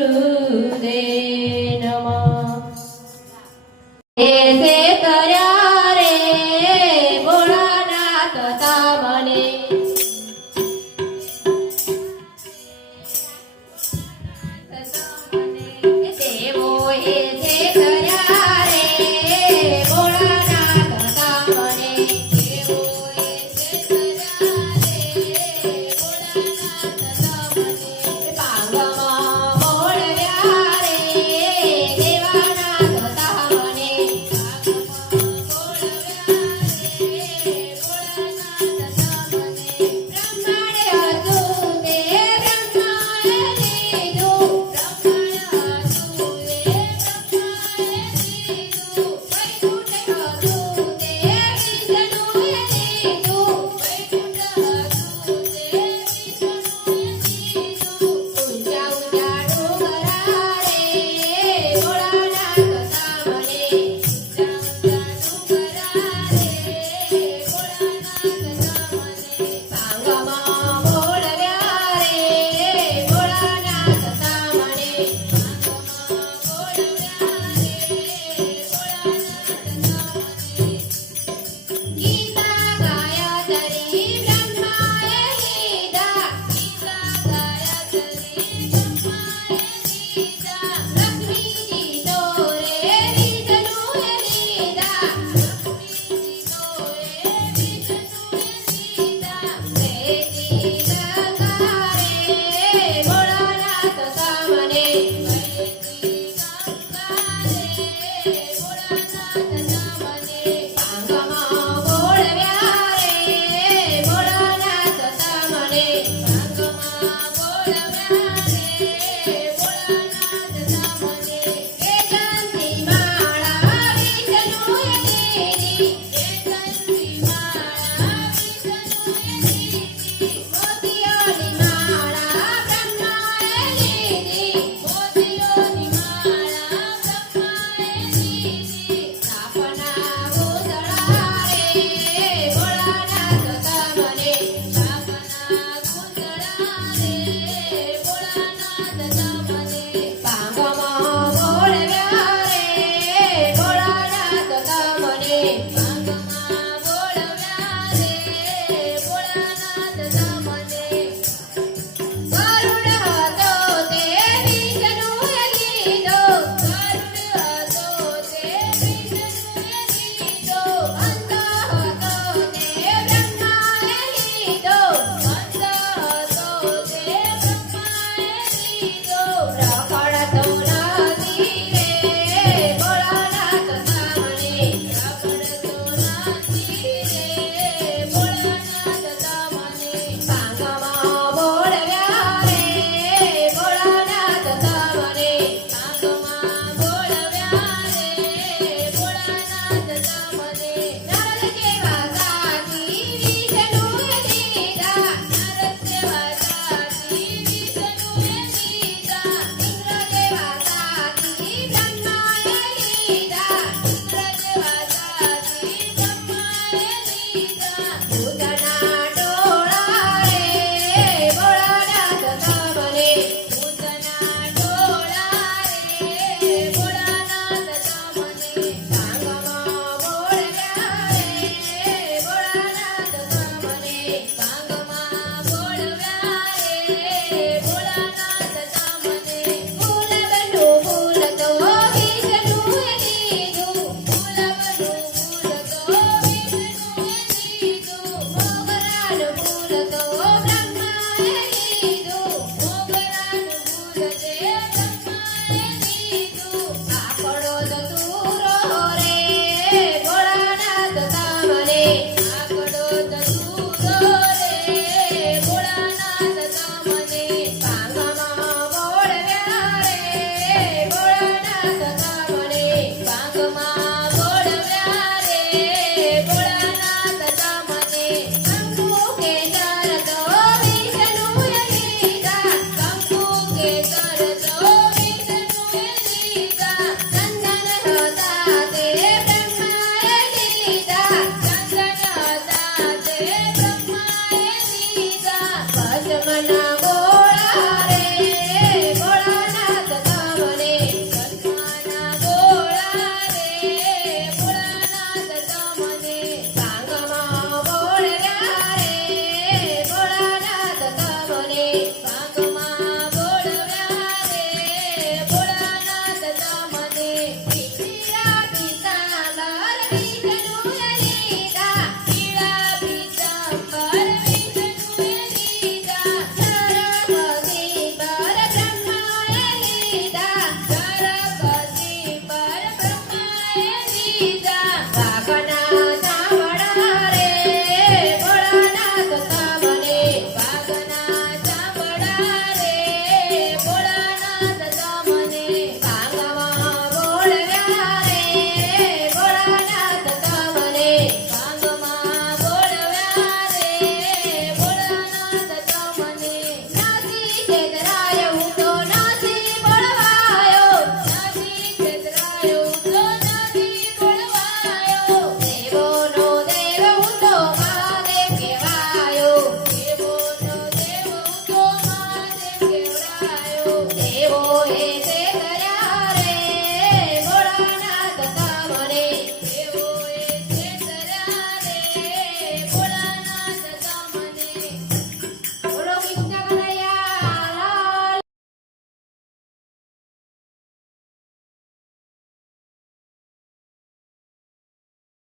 ગુરુદેવ નમઃ। એસે કર્યા રે ભોળાનાથ તમને, દેવો એસે કર્યા રે ભોળાનાથ તમને, દેવો એસે કર્યા રે ભોળાનાથ તમને, પાંગમાં બોળવ્યા રે દેવાનાથ તમને, પાંગમાં બોળવ્યા રે ભોળાનાથ તમને, બ્રહ્માણે હતું તે બ્રહ્માએ લીધું, બ્રહ્માણે હતું તે બ્રહ્માએ લીધું, વૈકુંઠ હતું તે વિષ્ણુએ લીધું, વૈકુંઠ હતું તે વિષ્ણુએ લીધું, ઊંચા ઊંચા ડુંગરા રે ભોળાનાથ તમને, ઊંચા ઊંચા ડુંગરા રે ભોળાનાથ તમને, પાંગમાં બોળવ્યા રે ભોળાનાથ તમને, પાંગમાં બોળવ્યા રે ભોળાનાથ તમને, ગીતા ગાયત્રી બ્રહ્માએ લીધા, ગીતા ગાયત્રી બ્રહ્માએ લીધા, લક્ષ્મીજી તો રે વિષ્ણુએ લીધા, લક્ષ્મીજી તો રે વિષ્ણુએ લીધા, વેદી ગંગા રે ભોળાનાથ તમને, વેદી ગંગા રે ભોળાનાથ તમને, પાંગમાં બોળવ્યા રે ભોળાનાથ તમને, પાંગમાં બોળવ્યા રે ભોળાનાથ તમને, કેસરની માળા વિષ્ણુએ લીધી, કેસરની માળા વિષ્ણુએ લીધી, મોતીઓની માળા બ્રહ્માએ લીધી, મોતીઓની માળા બ્રહ્માએ લીધી, સ્થાપના ગૂંથણા રે ભોળાનાથ તમને, સ્થાપના ગૂંથણા રે ભોળાનાથ તમને, પાંગમાં બોળવ્યા રે ભોળાનાથ તમને, પાંગમાં બોળવ્યા રે ભોળાનાથ તમને, ગરુડ હતો તે વિષ્ણુએ લીધો, ગરુડ હતો તે વિષ્ણુએ લીધો, અંધ હતો તે બ્રહ્માએ લીધો, અંધ હતો તે બ્રહ્માએ લીધો, રખડતો નથી રે ભોળાનાથ તમને, રખડતો નથી રે ભોળાનાથ તમને, પાંગમાં બોળવ્યા રે ભોળાનાથ તમને, પાંગમાં બોળવ્યા રે ભોળાનાથ તમને, નર જેવા સાથી વિષ્ણુએ લીધા, નર જેવા સાથી વિષ્ણુએ લીધા, ઇન્દ્ર જેવા સાથી બ્રહ્માએ લીધા, ઇન્દ્ર જેવા સાથી બ્રહ્માએ લીધા, ભૂતના ડોળા રે ભોળાનાથ તમને, ભૂતના ડોળા રે ભોળાનાથ તમને, પાંગમાં બોળવ્યા રે ભોળાનાથ તમને, પાંગમાં બોળવ્યા રે ભોળાનાથ તમને, ફૂલવનું ફૂલ તો વિષ્ણુએ લીધું, ફૂલવનું ફૂલ તો વિષ્ણુએ લીધું, મોગરાનું ફૂલ તો બ્રહ્માએ લીધું, મોગરાનું ફૂલ તે બ્રહ્માએ લીધું, આકડો ધતુરો રે ભોળાનાથ તમને, આકડો ધતુરો રે ભોળાનાથ તમને, પાંગમાં બોળવ્યા રે ભોળાનાથ તમને, પાંગમાં બોળવ્યા રે ભોળાનાથ તમને, કંકુ કેસર તો વિષ્ણુએ લીધા, કંકુ કેસર તો વિષ્ણુએ લીધા, ચંદન હતા તે બ્રહ્માએ લીધા, ચંદન હતા તે બ્રહ્માએ લીધા, ભસ્મના ગોળા રે ભોળાનાથ દીધા